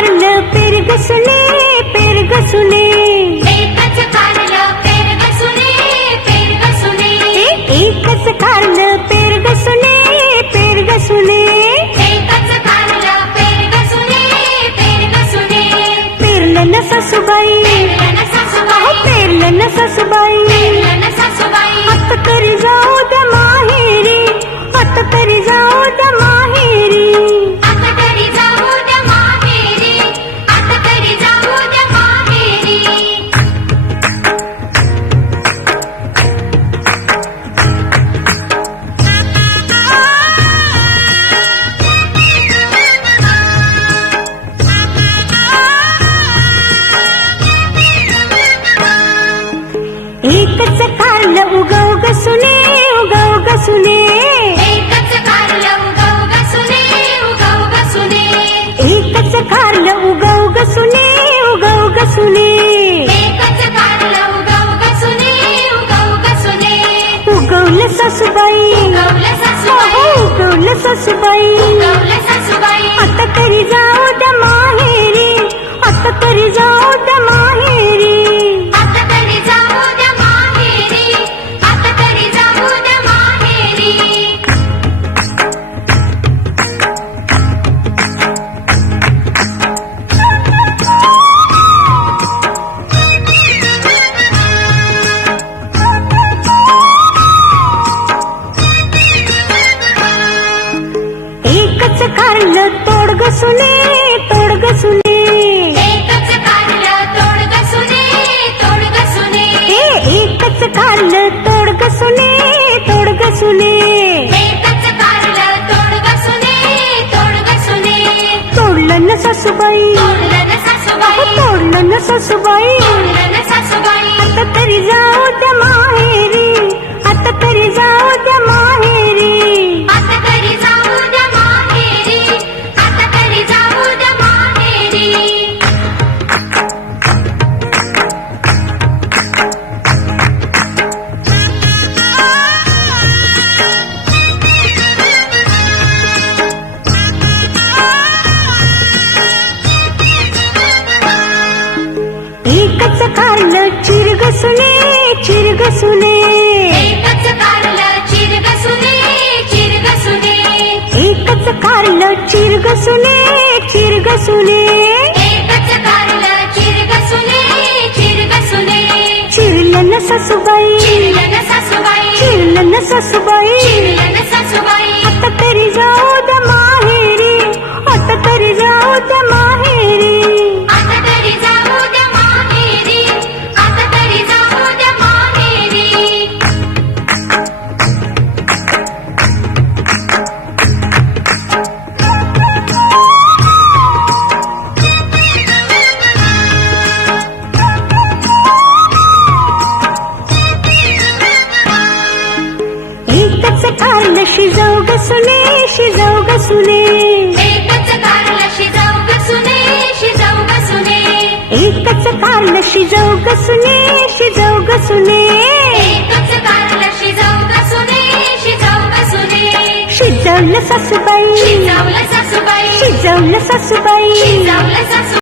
कारलं पेरग सुने पेरग सुने एकच कारलं पेरग सुने पेरग सुने एकच कारलं पेरग सुने पेरग सुने एकच कारलं पेरग सुने पेरग सुने पेरलं न सासूबाई पेरलं न सासूबाई पेरलं न सासूबाई पेरलं न सासूबाई आता तरी जाऊ द्या माहेरी आता तरी जाऊ द्या माहेरी आता तरी जाऊ द्या माहेरी आता तरी जाऊ द्या माहेरी एकच कारलं उगव ग सुने उगव ग सुने एकच कारलं उगव ग सुने उगव ग सुने एकच कारलं उगव ग सुने उगव ग सुने एकच कारलं उगव ग सुने उगव ग सुने उगवलं सासूबाई उगवलं सासूबाई उगवलं सासूबाई उगवलं सासूबाई आता तरी जाऊ द्या माहेरी आता तरी जाऊ द्या माहेरी आता तरी जाऊ द्या माहेरी आता तरी जाऊ द्या माहेरी एकच कारलं तोड ग सुने तोड ग सुने एकच कारलं तोड ग सुने तोड ग सुने एकच कारलं तोड ग सुने तोड ग सुने एकच कारलं तोड ग सुने तोड ग सुने तोडलं न सासूबाई तोडलं न सासूबाई तोडलं न सासूबाई तोडलं न सासूबाई आता तरी जाऊ द्या माहेरी आता तरी जाऊ द्या माहेरी आता तरी जाऊ द्या माहेरी आता तरी जाऊ द्या माहेरी एकच कारलं चिरग सुने चिरग सुने एकच कारलं चिरग सुने चिरग सुने एकच कारलं चिरग सुने चिरग सुने एकच कारलं चिरग सुने चिरग सुने चिरलं न सासूबाई चिरलं न सासूबाई चिरलं न सासूबाई चिरलं न सासूबाई आता तरी जाऊ द्या माहेरी आता तरी जाऊ द्या माहेरी आता तरी जाऊ द्या माहेरी आता तरी जाऊ द्या माहेरी एकच कारलं शिजव ग सुने शिजव ग सुने एकच कारलं शिजव ग सुने शिजव ग सुने एकच कारलं शिजव ग सुने शिजव ग सुने एकच कारलं शिजव ग सुने शिजव ग सुने शिजवलं सासूबाई शिजवलं सासूबाई शिजवलं सासूबाई शिजवलं सासूबाई